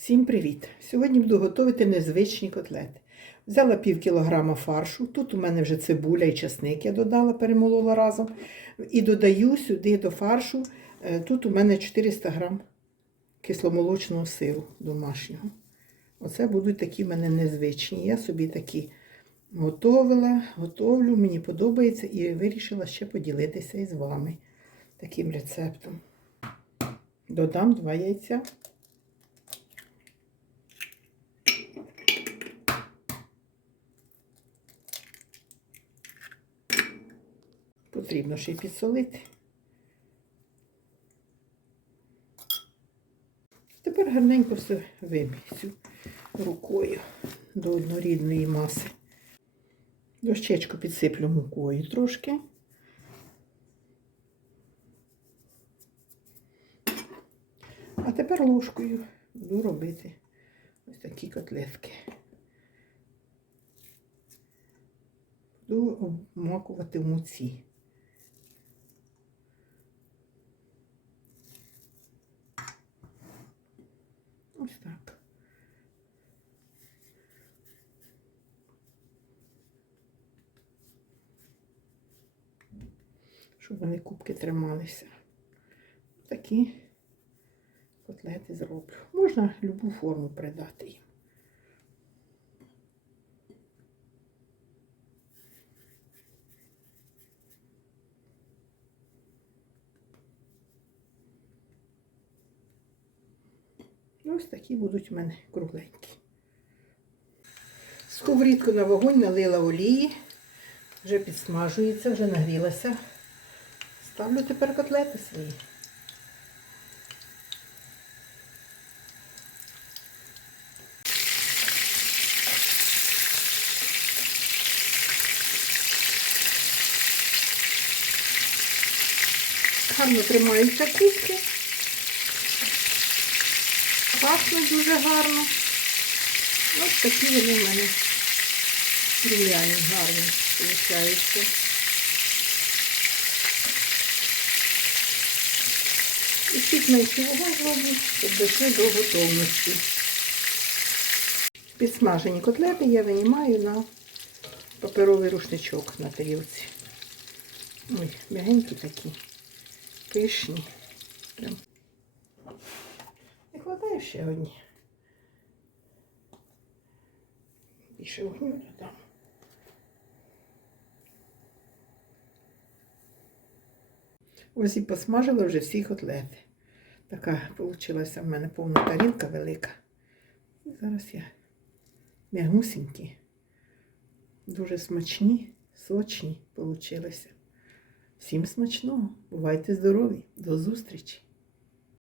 Всім привіт! Сьогодні буду готувати незвичні котлети. Взяла пів кілограма фаршу. Тут у мене вже цибуля і часник я додала, перемолола разом. І додаю сюди до фаршу. е, Тут у мене 400 грам кисломолочного сиру домашнього. Оце будуть такі в мене незвичні. Я собі такі готовила, готовлю, мені подобається і вирішила ще поділитися із вами таким рецептом. Додам два яйця. Потрібно ще й підсолити. Тепер гарненько все вимісю рукою до однорідної маси. Дощечку підсиплю мукою трошки. А тепер ложкою буду робити ось такі котлетки. Буду обмакувати в муці. Ось так. Щоб вони кубки трималися. Такі котлети зроблю. Можна любу форму придати їм. Ось такі будуть у мене кругленькі. Сковорідку на вогонь налила олії, вже підсмажується, вже нагрілася. Ставлю тепер котлети свої. Гарно тримаються кубки. Пахнуть дуже гарно. Ось такі вони в мене рум'яні, гарні виходять. І чуть менше вогонь зроблю, щоб дійшли до готовності. Підсмажені котлети я винімаю на паперовий рушничок на тарілці. Ой, м'ягенькі такі, пишні. Прям. Хватає ще одні. Більше вогню додам. Ось і посмажила вже всі котлети. Така вийшла в мене повна тарілка велика. І зараз я м'ягусінькі, дуже смачні, сочні получилися. Всім смачного, бувайте здорові, до зустрічі!